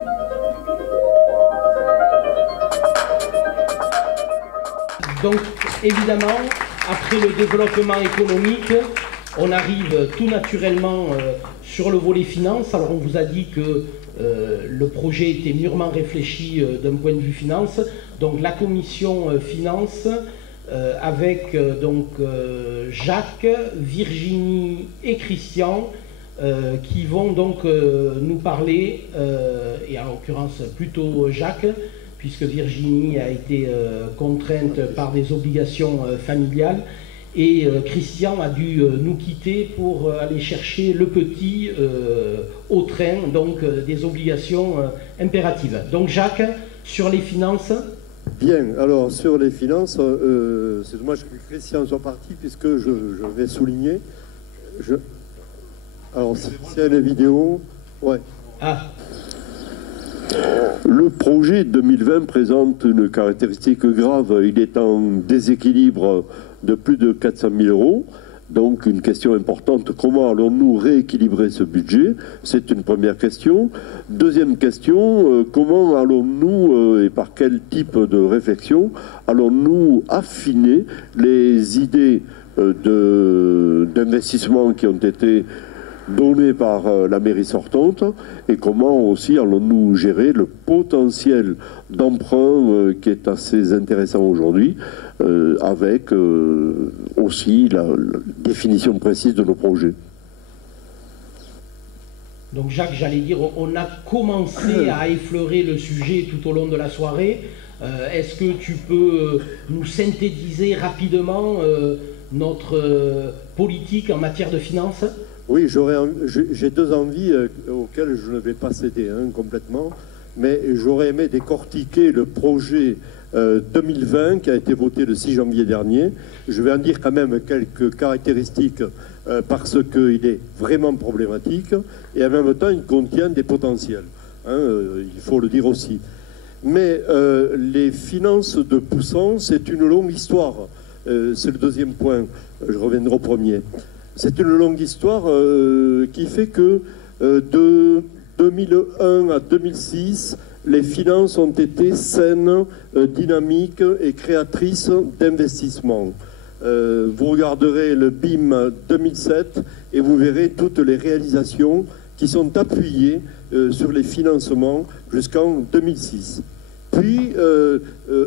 Donc, évidemment, après le développement économique, on arrive tout naturellement sur le volet finance. Alors, on vous a dit que le projet était mûrement réfléchi d'un point de vue finance. Donc, la commission finance, avec Jacques, Virginie et Christian, qui vont donc nous parler, et en l'occurrence plutôt Jacques, puisque Virginie a été contrainte par des obligations familiales, et Christian a dû nous quitter pour aller chercher le petit au train, donc des obligations impératives. Donc Jacques, sur les finances. Bien, alors sur les finances, c'est dommage que Christian soit parti, puisque je vais souligner. Alors c'est une vidéo, ouais. Ah. Le projet 2020 présente une caractéristique grave. Il est en déséquilibre de plus de 400 000 euros. Donc une question importante, comment allons-nous rééquilibrer ce budget? C'est une première question. Deuxième question, comment allons-nous et par quel type de réflexion allons-nous affiner les idées d'investissement qui ont été donné par la mairie sortante, et comment aussi allons-nous gérer le potentiel d'emprunt qui est assez intéressant aujourd'hui, avec aussi la définition précise de nos projets. Donc Jacques, j'allais dire, on a commencé à effleurer le sujet tout au long de la soirée. Est-ce que tu peux nous synthétiser rapidement notre politique en matière de finances ? Oui, j'ai deux envies auxquelles je ne vais pas céder complètement, mais j'aurais aimé décortiquer le projet 2020 qui a été voté le 6 janvier dernier. Je vais en dire quand même quelques caractéristiques parce qu'il est vraiment problématique et en même temps il contient des potentiels, il faut le dire aussi. Mais les finances de Poussan, c'est une longue histoire, c'est le deuxième point, je reviendrai au premier. C'est une longue histoire qui fait que de 2001 à 2006, les finances ont été saines, dynamiques et créatrices d'investissements. Vous regarderez le BIM 2007 et vous verrez toutes les réalisations qui sont appuyées sur les financements jusqu'en 2006. Puis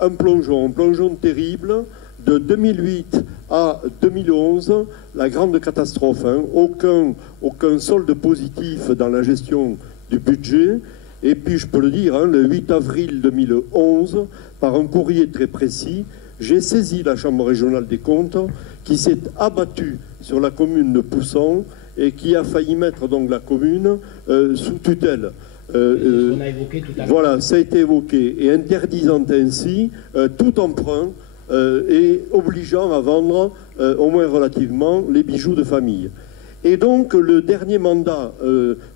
un plongeon terrible. De 2008 à 2011, la grande catastrophe, aucun solde positif dans la gestion du budget. Et puis, je peux le dire, le 8 avril 2011, par un courrier très précis, j'ai saisi la Chambre régionale des comptes qui s'est abattue sur la commune de Poussan et qui a failli mettre donc la commune sous tutelle. C'est ce qu'on a évoqué tout à l'heure. Voilà, ça a été évoqué. Et interdisant ainsi tout emprunt et obligeant à vendre, au moins relativement, les bijoux de famille. Et donc, le dernier mandat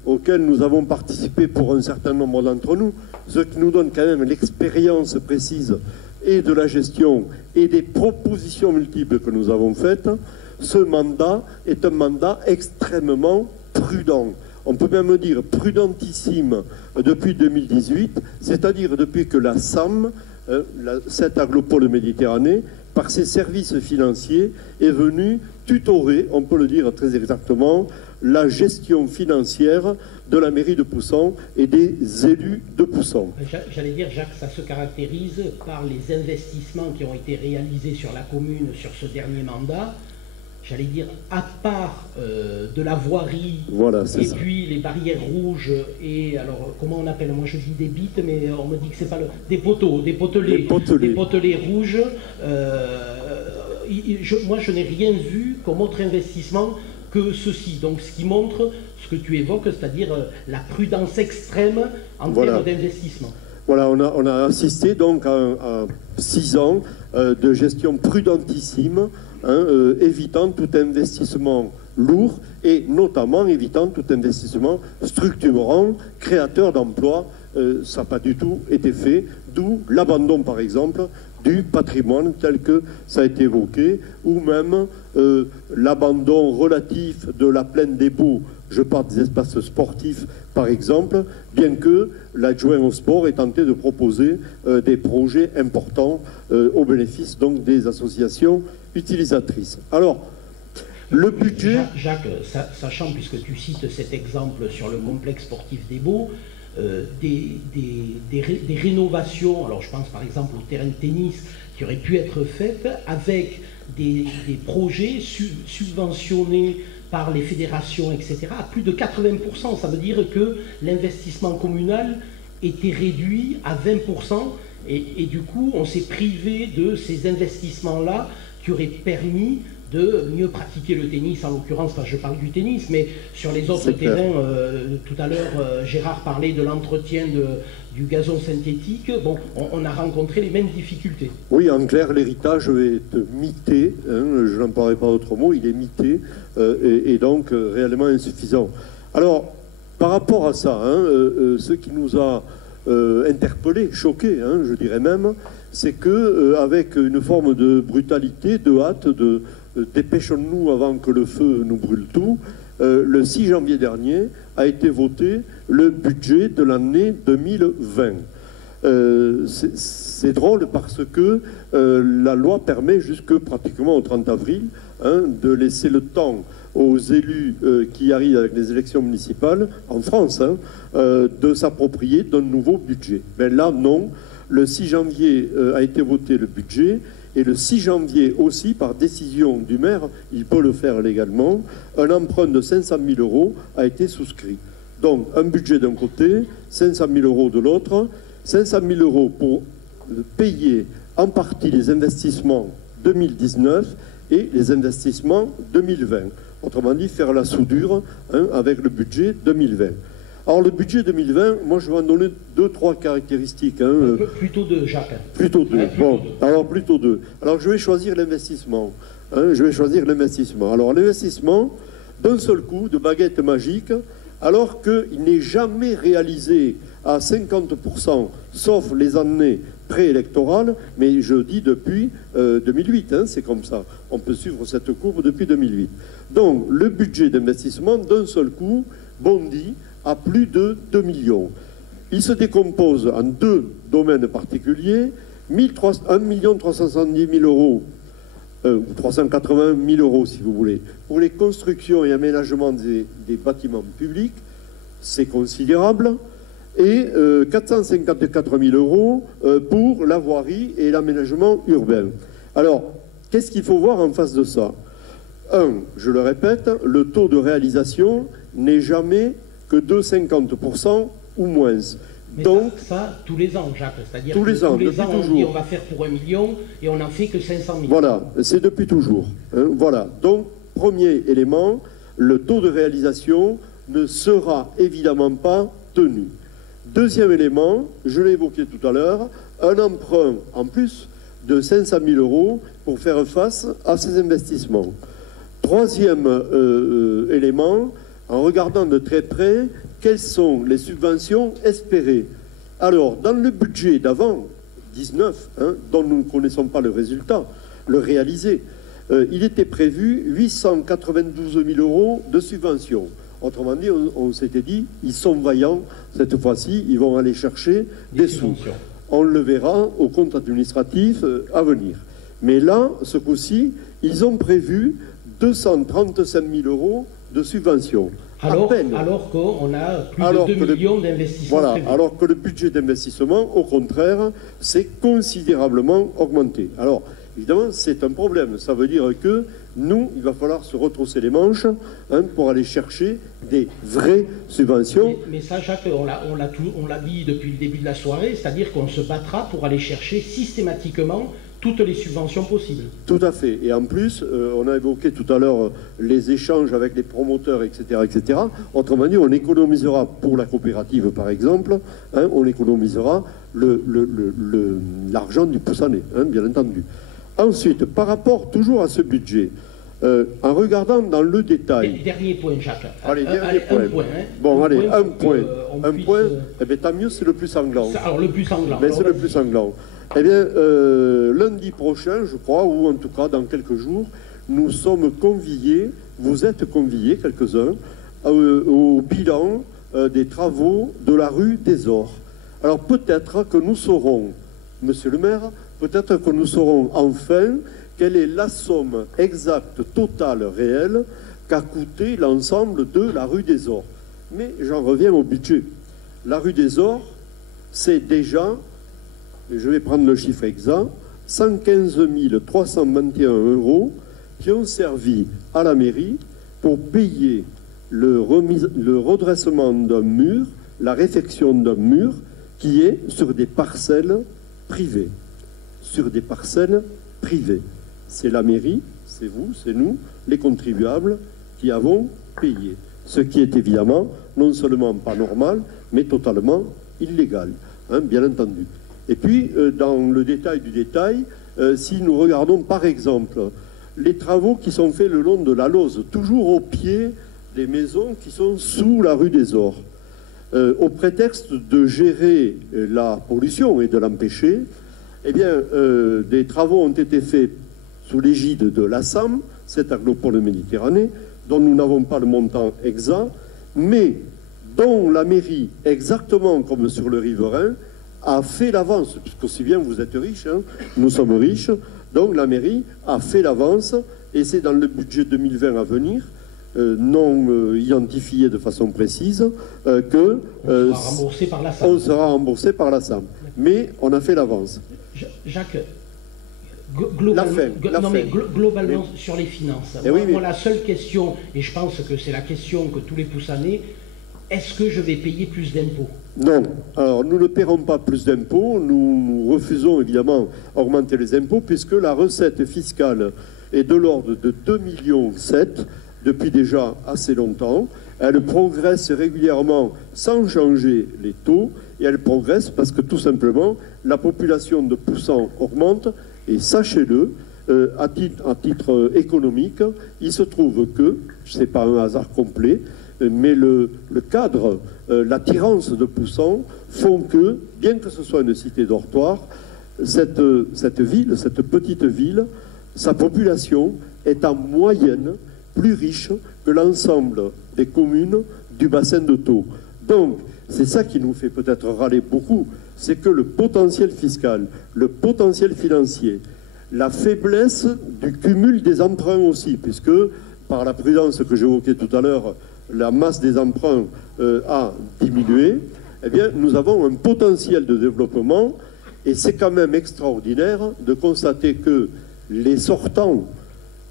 auquel nous avons participé pour un certain nombre d'entre nous, ce qui nous donne quand même l'expérience précise et de la gestion et des propositions multiples que nous avons faites, ce mandat est un mandat extrêmement prudent. On peut même dire prudentissime depuis 2018, c'est-à-dire depuis que la SAM, cette Aglopole Méditerranée, par ses services financiers, est venue tutorer, on peut le dire très exactement, la gestion financière de la mairie de Poussan et des élus de Poussan. J'allais dire, Jacques, ça se caractérise par les investissements qui ont été réalisés sur la commune sur ce dernier mandat. J'allais dire, à part de la voirie, voilà, et puis les barrières rouges, et alors, comment on appelle? Moi je dis des bites, mais on me dit que c'est pas le... Des poteaux, des potelets rouges. Moi je n'ai rien vu comme autre investissement que ceci. Donc ce qui montre ce que tu évoques, c'est-à-dire la prudence extrême en termes d'investissement. Voilà, on a assisté donc à 6 ans de gestion prudentissime, évitant tout investissement lourd et notamment évitant tout investissement structurant, créateur d'emplois. Ça n'a pas du tout été fait, d'où l'abandon par exemple du patrimoine tel que ça a été évoqué, ou même l'abandon relatif de la plaine des Baux Je parle des espaces sportifs, par exemple, bien que l'adjoint au sport ait tenté de proposer des projets importants au bénéfice donc des associations utilisatrices. Alors, le budget... Jacques, sachant, puisque tu cites cet exemple sur le complexe sportif des Baux, des rénovations, alors je pense par exemple au terrain de tennis, qui auraient pu être faites avec des projets subventionnés par les fédérations, etc., à plus de 80%. Ça veut dire que l'investissement communal était réduit à 20%, et du coup, on s'est privé de ces investissements-là qui auraient permis de mieux pratiquer le tennis, en l'occurrence, enfin, je parle du tennis, mais sur les autres terrains, tout à l'heure, Gérard parlait de l'entretien du gazon synthétique. Bon, on a rencontré les mêmes difficultés. Oui, en clair, l'héritage est mité, hein, je n'en parlerai pas d'autre mot, il est mité, et donc réellement insuffisant. Alors, par rapport à ça, hein, ce qui nous a interpellés, choqués, hein, je dirais même, c'est que avec une forme de brutalité, de hâte, de dépêchons-nous avant que le feu nous brûle tout, le 6 janvier dernier a été voté le budget de l'année 2020. C'est drôle parce que la loi permet jusque pratiquement au 30 avril hein, de laisser le temps aux élus qui arrivent avec les élections municipales en France hein, de s'approprier d'un nouveau budget. Mais là, non. Le 6 janvier a été voté le budget. Et le 6 janvier aussi, par décision du maire, il peut le faire légalement, un emprunt de 500 000 euros a été souscrit. Donc un budget d'un côté, 500 000 euros de l'autre, 500 000 euros pour payer en partie les investissements 2019 et les investissements 2020. Autrement dit, faire la soudure hein, avec le budget 2020. Alors le budget 2020, moi je vais en donner 2-3 caractéristiques. Hein. Plutôt 2, Jacques. Plutôt 2. Ouais, bon, alors plutôt 2. Alors je vais choisir l'investissement. Hein, je vais choisir l'investissement. Alors l'investissement, d'un seul coup, de baguette magique, alors qu'il n'est jamais réalisé à 50%, sauf les années préélectorales, mais je dis depuis 2008, hein, c'est comme ça. On peut suivre cette courbe depuis 2008. Donc le budget d'investissement, d'un seul coup, bondit à plus de 2 millions. Il se décompose en 2 domaines particuliers, 1 370 000 euros, ou 380 000 euros si vous voulez, pour les constructions et aménagements des bâtiments publics, c'est considérable, et 454 000 euros pour la voirie et l'aménagement urbain. Alors, qu'est-ce qu'il faut voir en face de ça? Je le répète, le taux de réalisation n'est jamais que de 50% ou moins. Mais donc, ça, tous les ans, Jacques. C'est-à-dire tous que les ans, tous les depuis ans, on toujours. dit on va faire pour 1 million et on n'en fait que 500 000. Voilà, c'est depuis toujours. Hein, voilà. Donc, premier élément, le taux de réalisation ne sera évidemment pas tenu. Deuxième élément, je l'ai évoqué tout à l'heure, un emprunt en plus de 500 000 euros pour faire face à ces investissements. Troisième élément, en regardant de très près quelles sont les subventions espérées. Alors, dans le budget d'avant, 19, hein, dont nous ne connaissons pas le résultat, le réalisé, il était prévu 892 000 euros de subventions. Autrement dit, on s'était dit, ils sont vaillants, cette fois-ci, ils vont aller chercher des sous. On le verra au compte administratif à venir. Mais là, ce coup-ci, ils ont prévu 235 000 euros de subventions. Alors qu'on a plus de 2 millions d'investissements. Voilà, prévus. alors que le budget d'investissement, au contraire, s'est considérablement augmenté. Alors, évidemment, c'est un problème. Ça veut dire que nous, il va falloir se retrousser les manches hein, pour aller chercher des vraies subventions. Mais ça, Jacques, on l'a dit depuis le début de la soirée, c'est-à-dire qu'on se battra pour aller chercher systématiquement toutes les subventions possibles. Tout à fait. Et en plus, on a évoqué tout à l'heure les échanges avec les promoteurs, etc., etc. Autrement dit, on économisera pour la coopérative, par exemple, hein, on économisera l'argent du poussanet, hein, bien entendu. Ensuite, par rapport toujours à ce budget, en regardant dans le détail... Dernier point, Jacques. Allez, dernier point. Un point hein. Bon, allez, un point. Un puisse... point, eh bien, tant mieux, c'est le plus sanglant. Alors, le plus sanglant. Mais c'est le plus sanglant. Eh bien, lundi prochain, je crois, ou en tout cas dans quelques jours, nous sommes conviés, vous êtes conviés, quelques-uns, au bilan des travaux de la rue des Ors. Alors peut-être que nous saurons, monsieur le maire, peut-être que nous saurons enfin quelle est la somme exacte, totale, réelle, qu'a coûté l'ensemble de la rue des Ors. Mais j'en reviens au budget. La rue des Ors, c'est déjà, je vais prendre le chiffre exact, 115 321 € qui ont servi à la mairie pour payer le redressement d'un mur, la réfection d'un mur qui est sur des parcelles privées. Sur des parcelles privées. C'est la mairie, c'est vous, c'est nous, les contribuables, qui avons payé. Ce qui est évidemment non seulement pas normal, mais totalement illégal, hein, bien entendu. Et puis, dans le détail du détail, si nous regardons par exemple les travaux qui sont faits le long de la Lose, toujours au pied des maisons qui sont sous la rue des Ors, au prétexte de gérer la pollution et de l'empêcher, eh bien, des travaux ont été faits sous l'égide de l'ASAM, cette agropole Méditerranée, dont nous n'avons pas le montant exact, mais dont la mairie, exactement comme sur le riverain, a fait l'avance, puisqu'aussi bien vous êtes riches, hein, nous sommes riches, donc la mairie a fait l'avance, et c'est dans le budget 2020 à venir, non identifié de façon précise, que on sera remboursé par la SAM. Mais on a fait l'avance. Jacques, globalement sur les finances, moi, la seule question, et je pense que c'est la question que tous les Poussanais, est-ce que je vais payer plus d'impôts? Non. Alors, nous ne paierons pas plus d'impôts. Nous refusons évidemment augmenter les impôts puisque la recette fiscale est de l'ordre de 2,7 millions depuis déjà assez longtemps. Elle progresse régulièrement sans changer les taux et elle progresse parce que tout simplement la population de Poussans augmente et sachez-le, à titre économique, il se trouve que, ce n'est pas un hasard complet, mais le cadre, l'attirance de Poussans font que, bien que ce soit une cité dortoir, cette ville, cette petite ville, sa population est en moyenne plus riche que l'ensemble des communes du bassin de Thau. Donc, c'est ça qui nous fait peut-être râler beaucoup, c'est que le potentiel fiscal, le potentiel financier, la faiblesse du cumul des emprunts aussi, puisque par la prudence que j'évoquais tout à l'heure, la masse des emprunts a diminué, eh bien, nous avons un potentiel de développement et c'est quand même extraordinaire de constater que les sortants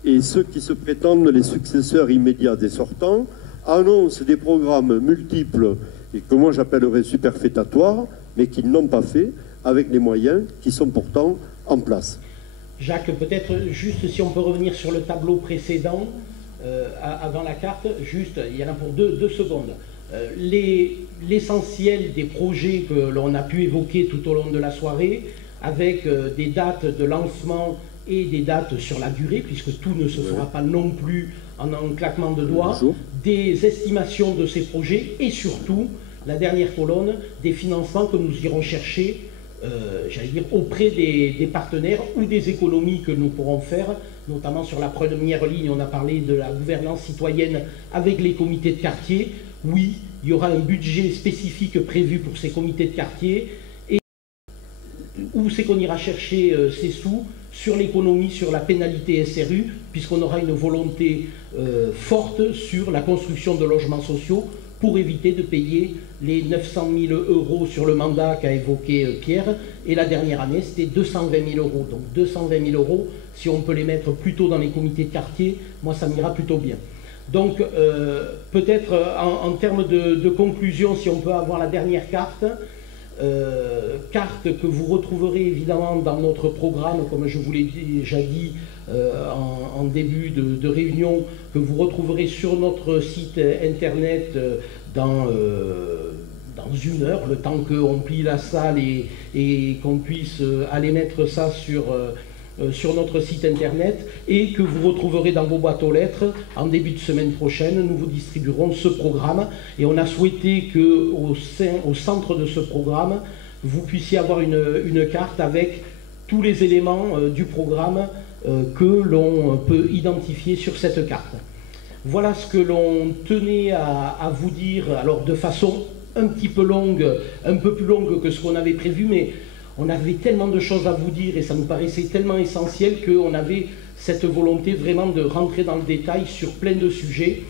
et ceux qui se prétendent les successeurs immédiats des sortants annoncent des programmes multiples et que moi j'appellerais superfétatoires, mais qu'ils n'ont pas fait avec les moyens qui sont pourtant en place. Jacques, peut-être juste si on peut revenir sur le tableau précédent, avant la carte, juste, il y en a pour deux secondes. L'essentiel des projets que l'on a pu évoquer tout au long de la soirée, avec des dates de lancement et des dates sur la durée, puisque tout ne se fera pas non plus en un claquement de doigts, des estimations de ces projets et surtout, la dernière colonne, des financements que nous irons chercher, j'allais dire, auprès des partenaires ou des économies que nous pourrons faire, notamment sur la première ligne, on a parlé de la gouvernance citoyenne avec les comités de quartier. Oui, il y aura un budget spécifique prévu pour ces comités de quartier. Et où c'est qu'on ira chercher ces sous? Sur l'économie, sur la pénalité SRU, puisqu'on aura une volonté forte sur la construction de logements sociaux pour éviter de payer les 900 000 € sur le mandat qu'a évoqué Pierre. Et la dernière année, c'était 220 000 €. Donc 220 000 €, si on peut les mettre plutôt dans les comités de quartier, moi ça m'ira plutôt bien. Donc peut-être en termes de conclusion, si on peut avoir la dernière carte, carte que vous retrouverez évidemment dans notre programme, comme je vous l'ai déjà dit en début de réunion, que vous retrouverez sur notre site internet dans une heure, le temps qu'on plie la salle et qu'on puisse aller mettre ça sur notre site internet, et que vous retrouverez dans vos boîtes aux lettres en début de semaine prochaine. Nous vous distribuerons ce programme et on a souhaité qu'au centre de ce programme, vous puissiez avoir une carte avec tous les éléments du programme que l'on peut identifier sur cette carte. Voilà ce que l'on tenait à vous dire, alors de façon un petit peu longue, un peu plus longue que ce qu'on avait prévu, mais on avait tellement de choses à vous dire et ça nous paraissait tellement essentiel qu'on avait cette volonté vraiment de rentrer dans le détail sur plein de sujets.